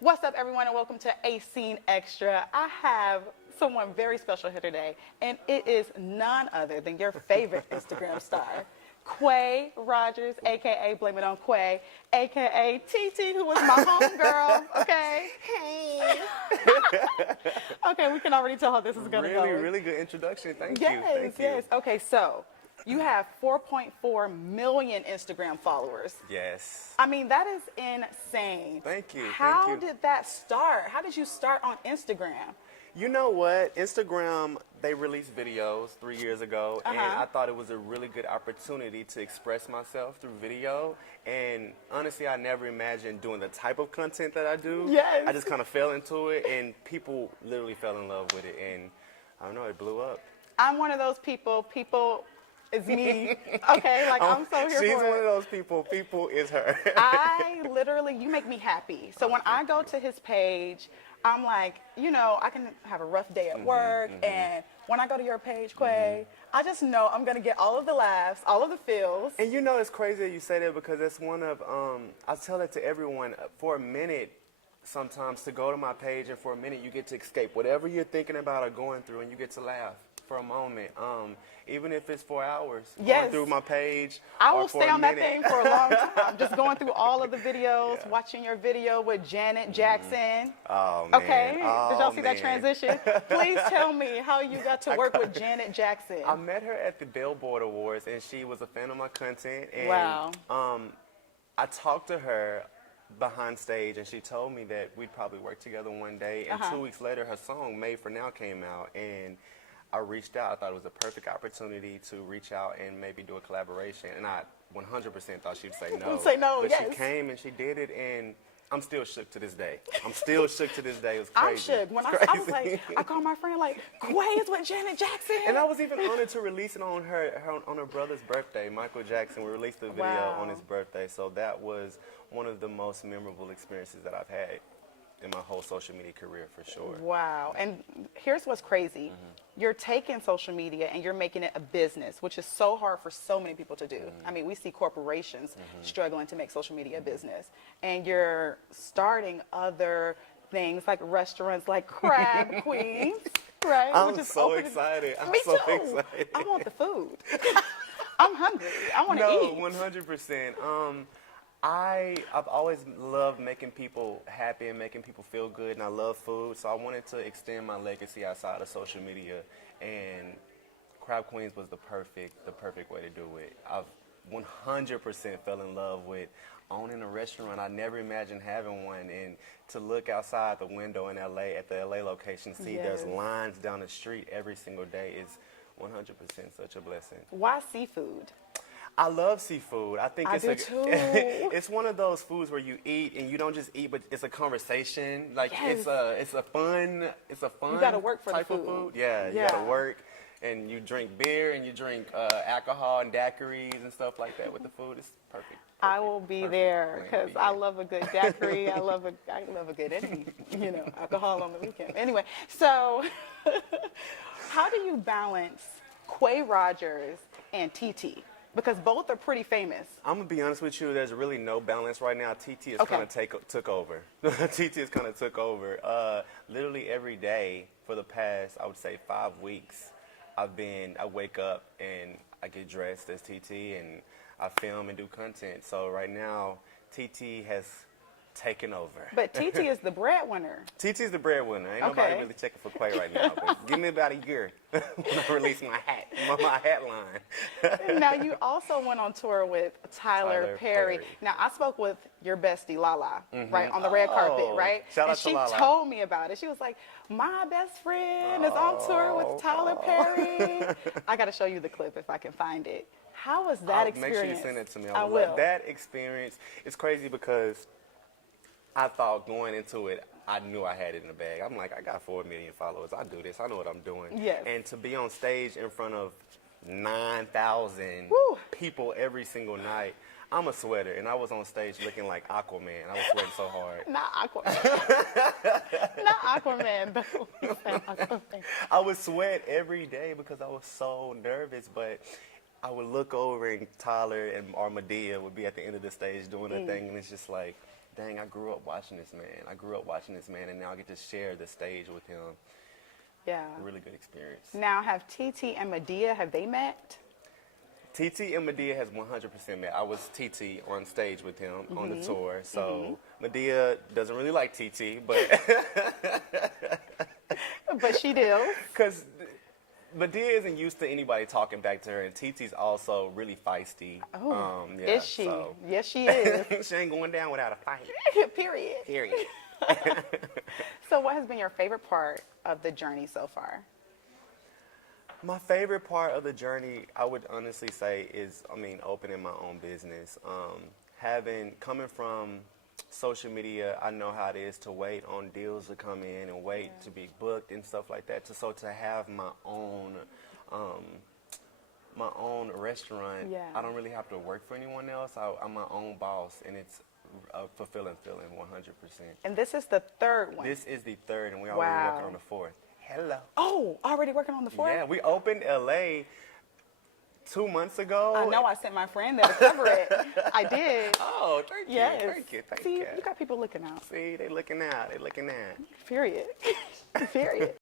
What's up, everyone, and welcome to A Scene Extra. I have someone very special here today, and it is none other than your favorite Instagram star, Quay Rogers, a.k.a. blameitonkway, a.k.a. Titi, who was my homegirl, okay? Hey. Okay, we can already tell how this is going to go. Really good introduction. Thank Yes, you. Thank yes. you. Okay, so you have 4.4 million Instagram followers. Yes. I mean, that is insane. Thank you. How Thank you. did that start? How did you start on Instagram? You know what? Instagram, they released videos 3 years ago, and Uh-huh. I thought it was a really good opportunity to express myself through video. And honestly, I never imagined doing the type of content that I do. Yes. I just kind of fell into it, and people literally fell in love with it. And I don't know, it blew up. I'm one of those people. People is me. Okay, like I'm so here She's for one of it. those people. People is her. I literally, you make me happy. So when I go to his page, I'm like, you know, I can have a rough day at work, and when I go to your page, Quay, I just know I'm gonna get all of the laughs, all of the feels. And you know, it's crazy that you say that because that's one of, I tell that to everyone, for a minute, sometimes to go to my page and for a minute you get to escape whatever you're thinking about or going through and you get to laugh for a moment. Even if it's 4 hours, Yes. going through my page. I or will for stay a on that minute. thing for a long time, just going through all of the videos, Yeah. watching your video with Janet Jackson. Oh, man. Okay, did y'all Oh, see that man. transition? Please tell me how you got to work with Janet Jackson. I met her at the Billboard Awards and she was a fan of my content. And, Wow. I talked to her behind stage and she told me that we'd probably work together one day. And 2 weeks later, her song Made for Now came out. And I reached out. I thought it was a perfect opportunity to reach out and maybe do a collaboration. And I 100% thought she'd say no. Say no, but yes. she came and she did it, and I'm still shook to this day. I'm still shook to this day. It was crazy. I'm shook. When I was like, I called my friend like, Quay is with Janet Jackson. And I was even honored to release it on her brother's birthday, Michael Jackson. We released the video Wow. on his birthday. So that was one of the most memorable experiences that I've had in my whole social media career, for sure. Wow. And here's what's crazy. You're taking social media and you're making it a business, which is so hard for so many people to do. I mean, we see corporations struggling to make social media a business. And you're starting other things like restaurants like Krab Queenz, right? I'm Which is so opening- excited. I'm Me so too. excited. I want the food. I'm hungry. I want to No, eat. 100%. I've always loved making people happy and making people feel good, and I love food, so I wanted to extend my legacy outside of social media, and Krab Queenz was the perfect way to do it. I've 100% fell in love with owning a restaurant. I never imagined having one, and to look outside the window in LA at the LA location, see there's Yes. lines down the street every single day is 100% such a blessing. Why seafood? I love seafood. I think I it's do a, too. it's one of those foods where you eat and you don't just eat, but it's a conversation. Like Yes. it's a fun You gotta work for the type of food. food. Yeah, you Yeah. gotta work, and you drink beer and you drink alcohol and daiquiris and stuff like that with the food. It's perfect. I will be there Plan to because be I there. love a good daiquiri. I love a good any, alcohol on the weekend. Anyway, so how do you balance Quay Rogers and Titi? Because both are pretty famous. I'm gonna be honest with you. There's really no balance right now. Titi has Okay. kind of took over. Titi has kind of took over. Literally every day for the past, I would say, 5 weeks, I wake up and I get dressed as Titi and I film and do content. So right now, Titi has taken over. But Titi is the breadwinner. Titi's the breadwinner. Ain't Okay. nobody really checking for Quay right now. But give me about a year when I release my hat line. Now, you also went on tour with Tyler Tyler Perry. Perry. Now, I spoke with your bestie, Lala, right, on the red carpet, Oh, right? shout and out to she Lala. told me about it. She was like, my best friend is on tour with Tyler Perry. I got to show you the clip if I can find it. How was that experience? Make sure you send it to me. I would will. love that experience. It's crazy because I thought going into it, I knew I had it in the bag. I'm like, I got 4 million followers. I do this. I know what I'm doing. Yes. And to be on stage in front of 9,000 Woo. people every single night, I'm a sweater. And I was on stage looking like Aquaman. I was sweating so hard. Not Aquaman. Not Aquaman, though. You said Aquaman. I would sweat every day because I was so nervous, but I would look over and Tyler and Armadillo would be at the end of the stage doing their thing, and it's just like, dang, I grew up watching this man. I grew up watching this man, and now I get to share the stage with him. Yeah. Really good experience. Now, have Titi and Medea, have they met? Titi and Medea has 100% met. I was Titi on stage with him on the tour. So Medea doesn't really like Titi, but But she does. because Medea isn't used to anybody talking back to her, and Titi's also really feisty. Oh, yeah, is she? so- Yes, she is. She ain't going down without a fight. Period. Period. So what has been your favorite part of the journey so far? My favorite part of the journey, I would honestly say, is, opening my own business. Coming from social media, I know how it is to wait on deals to come in and wait to be booked and stuff like that. So to have my own restaurant, I don't really have to work for anyone else. I'm my own boss, and it's a fulfilling feeling, 100%. And this is the third one. This is the third, and we're already working on the fourth. Hello. Oh, already working on the fourth? Yeah, we opened LA 2 months ago. I know. I sent my friend there to cover it. I did. Oh, thank you. Yes. Thank you. Thank See, you. you got people looking out. See, they looking out. They looking out. Period. Period.